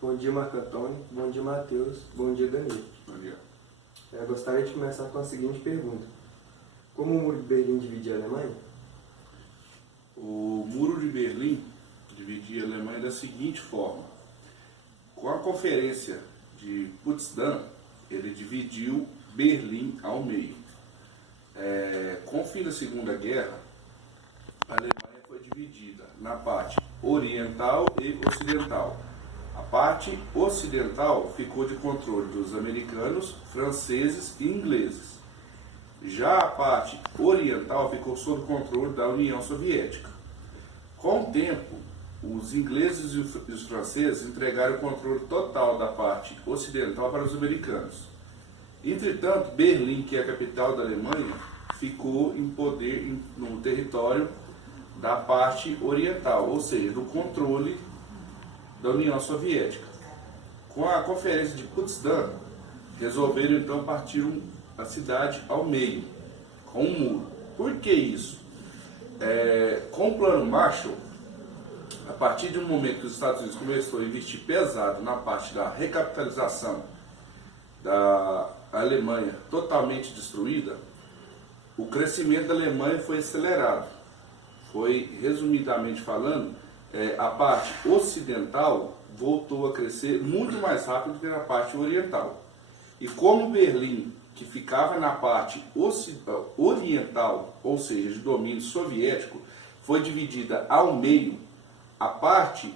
Bom dia, Marco Antônio. Bom dia, Matheus. Bom dia, Danilo. Bom dia. Eu gostaria de começar com a seguinte pergunta. Como o Muro de Berlim dividia a Alemanha? O Muro de Berlim dividia a Alemanha da seguinte forma. Com a Conferência de Potsdam, ele dividiu Berlim ao meio. Com o fim da Segunda Guerra, a Alemanha foi dividida na parte oriental e ocidental. A parte ocidental ficou de controle dos americanos, franceses e ingleses. Já a parte oriental ficou sob controle da União Soviética. Com o tempo, os ingleses e os franceses entregaram o controle total da parte ocidental para os americanos. Entretanto, Berlim, que é a capital da Alemanha, ficou em poder no território da parte oriental, ou seja, do controle da União Soviética. Com a Conferência de Potsdam, resolveram então partir a cidade ao meio, com um muro. Por que isso? Com o Plano Marshall, a partir de um momento que os Estados Unidos começou a investir pesado na parte da recapitalização da Alemanha totalmente destruída, o crescimento da Alemanha foi acelerado. Foi, resumidamente falando, a parte ocidental voltou a crescer muito mais rápido do que na parte oriental. E como Berlim, que ficava na parte oriental, ou seja, de domínio soviético, foi dividida ao meio, a parte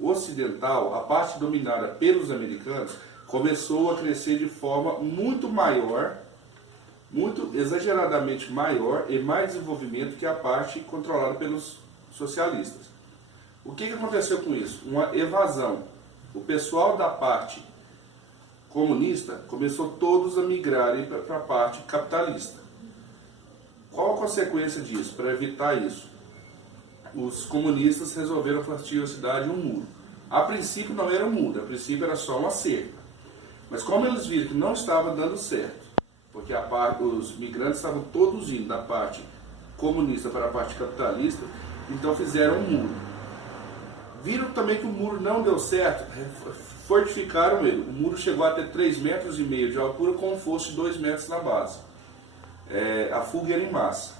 ocidental, a parte dominada pelos americanos, começou a crescer de forma muito maior, muito exageradamente maior e mais desenvolvimento que a parte controlada pelos socialistas. O que aconteceu com isso? Uma evasão. O pessoal da parte comunista começou todos a migrarem para a parte capitalista. Qual a consequência disso? Para evitar isso, os comunistas resolveram partir a cidade um muro. A princípio não era um muro, a princípio era só uma cerca. Mas como eles viram que não estava dando certo, porque os migrantes estavam todos indo da parte comunista para a parte capitalista, então fizeram um muro. Viram também que o muro não deu certo, fortificaram ele. O muro chegou a ter 3,5 metros de altura, com um fosso de 2 metros na base. A fuga era em massa.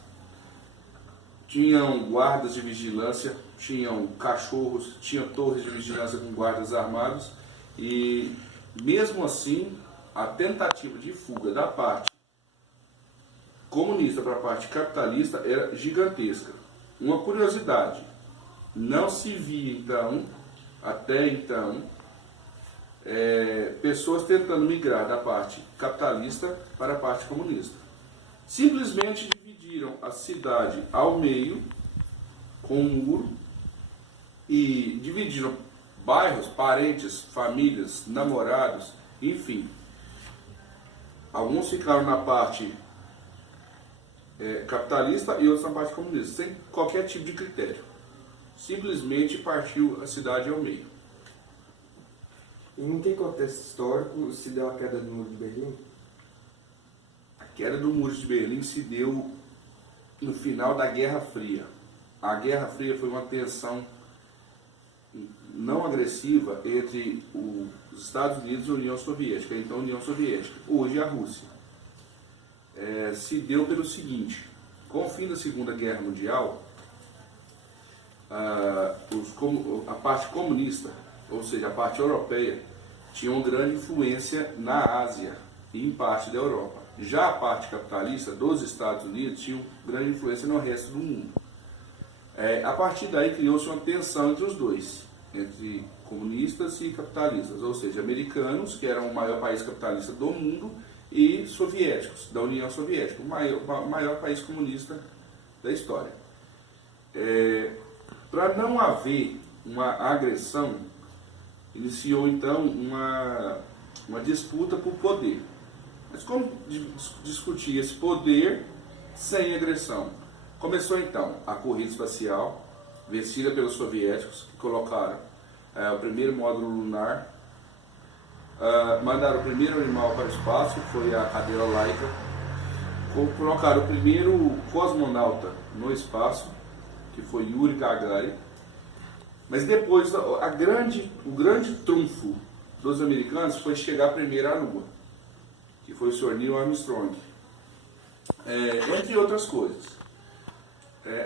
Tinham guardas de vigilância, tinham cachorros, tinham torres de vigilância com guardas armados, e mesmo assim a tentativa de fuga da parte comunista para a parte capitalista era gigantesca. Uma curiosidade, não se via então, até então, pessoas tentando migrar da parte capitalista para a parte comunista. Simplesmente dividiram a cidade ao meio, com um muro, e dividiram bairros, parentes, famílias, namorados, enfim. Alguns ficaram na parte capitalista e outros na parte comunista, sem qualquer tipo de critério. Simplesmente partiu a cidade ao meio. E em que contexto histórico se deu a queda do Muro de Berlim? A queda do Muro de Berlim se deu no final da Guerra Fria. A Guerra Fria foi uma tensão não agressiva entre os Estados Unidos e a União Soviética, então a União Soviética, hoje a Rússia. Se deu pelo seguinte: com o fim da Segunda Guerra Mundial, a parte comunista, ou seja, a parte europeia, tinha uma grande influência na Ásia e em parte da Europa. Já a parte capitalista dos Estados Unidos tinha uma grande influência no resto do mundo. A partir daí criou-se uma tensão entre os dois, entre comunistas e capitalistas, ou seja, americanos, que eram o maior país capitalista do mundo, e soviéticos, da União Soviética, o maior país comunista da história. Para não haver uma agressão, iniciou então uma disputa por poder. Mas como discutir esse poder sem agressão? Começou então a corrida espacial, vencida pelos soviéticos, que colocaram o primeiro módulo lunar, mandaram o primeiro animal para o espaço, que foi a cadeira Laika, colocaram o primeiro cosmonauta no espaço, que foi Yuri Gagarin, Mas depois, o grande trunfo dos americanos foi chegar primeiro à Lua, que foi o Sr. Neil Armstrong. Entre outras coisas.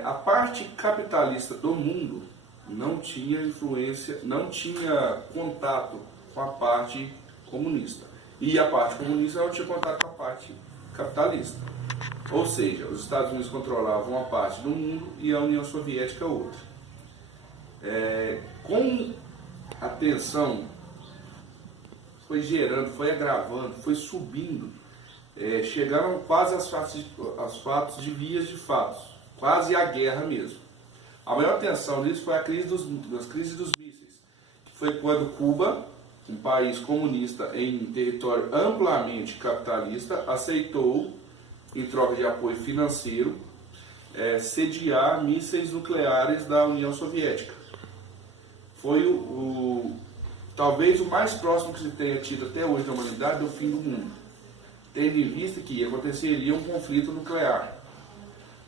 A parte capitalista do mundo não tinha influência, não tinha contato com a parte comunista. E a parte comunista não tinha contato com a parte capitalista. Ou seja, os Estados Unidos controlavam uma parte do mundo e a União Soviética outra. Com a tensão foi gerando, foi agravando, foi subindo, chegaram quase aos fatos de vias de fatos, quase a guerra mesmo. A maior tensão disso foi a crise dos mísseis, que foi quando Cuba, um país comunista em território amplamente capitalista, aceitou, em troca de apoio financeiro, sediar mísseis nucleares da União Soviética. Foi talvez o mais próximo que se tenha tido até hoje na humanidade do fim do mundo, tendo em vista que aconteceria um conflito nuclear.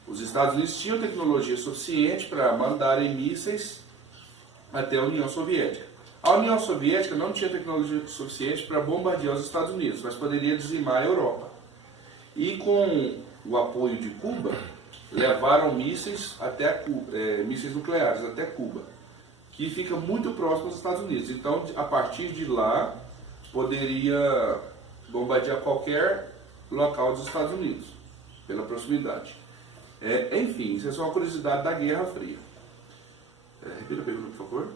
Os Estados Unidos tinham tecnologia suficiente para mandarem mísseis até a União Soviética. A União Soviética não tinha tecnologia suficiente para bombardear os Estados Unidos, mas poderia dizimar a Europa. E com o apoio de Cuba, levaram mísseis nucleares até Cuba, que fica muito próximo dos Estados Unidos. Então, a partir de lá, poderia bombardear qualquer local dos Estados Unidos, pela proximidade. Enfim, isso é só uma curiosidade da Guerra Fria. Repita a pergunta, por favor.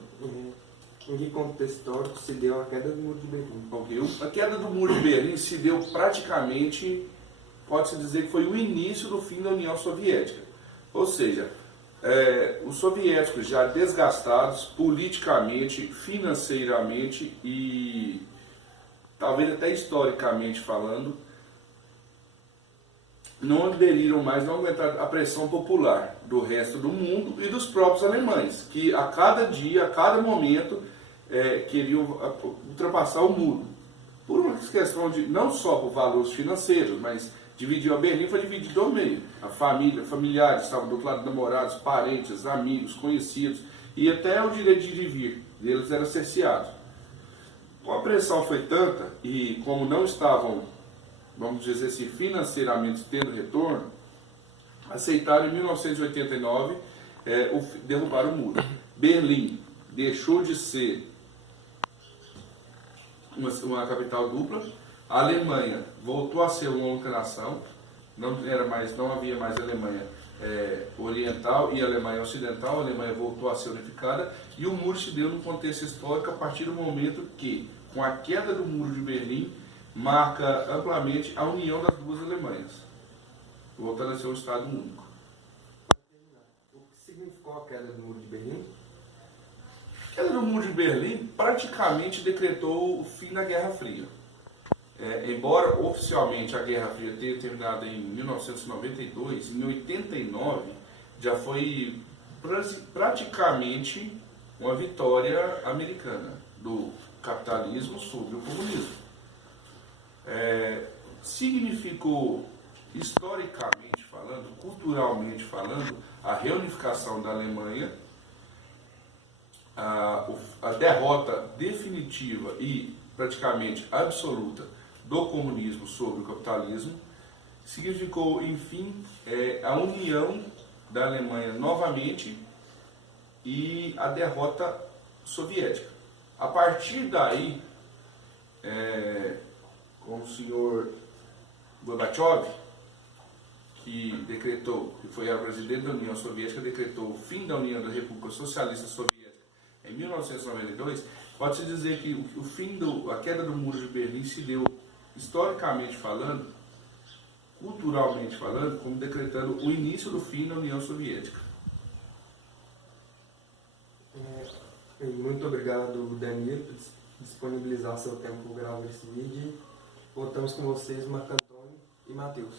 Em que contexto histórico se deu a queda do Muro de Berlim? Ok, a queda do Muro de Berlim se deu praticamente, pode-se dizer que foi o início do fim da União Soviética. Ou seja, os soviéticos já desgastados politicamente, financeiramente e talvez até historicamente falando, não aderiram mais, não aguentaram a pressão popular do resto do mundo e dos próprios alemães, que a cada dia, a cada momento, queriam ultrapassar o muro. Por uma questão de, não só por valores financeiros, mas dividiu a Berlim, foi dividido ao meio. A família, familiares estavam do lado, namorados, parentes, amigos, conhecidos, e até o direito de ir e vir deles era cerceado. A pressão foi tanta, e como não estavam, vamos dizer assim, financeiramente tendo retorno, aceitaram em 1989 derrubar o muro. Berlim deixou de ser uma capital dupla, a Alemanha voltou a ser uma única nação, não havia mais Alemanha oriental e Alemanha ocidental, a Alemanha voltou a ser unificada, e o muro se deu num contexto histórico a partir do momento que, com a queda do muro de Berlim, marca amplamente a união das duas Alemanhas, voltando a ser um Estado único. O que significou a queda do Muro de Berlim? A queda do Muro de Berlim praticamente decretou o fim da Guerra Fria. Embora oficialmente a Guerra Fria tenha terminado em 1992, em 89 já foi praticamente uma vitória americana do capitalismo sobre o comunismo. Significou, historicamente falando, culturalmente falando, a reunificação da Alemanha, a derrota definitiva e praticamente absoluta do comunismo sobre o capitalismo, significou, enfim, a união da Alemanha novamente e a derrota soviética. A partir daí, com o senhor Gorbachev, que foi a presidente da União Soviética, decretou o fim da União da República Socialista Soviética em 1992, pode-se dizer que a queda do Muro de Berlim se deu, historicamente falando, culturalmente falando, como decretando o início do fim da União Soviética. Muito obrigado, Danilo, por disponibilizar seu tempo para gravar esse vídeo. Voltamos com vocês, Marco Antônio e Matheus.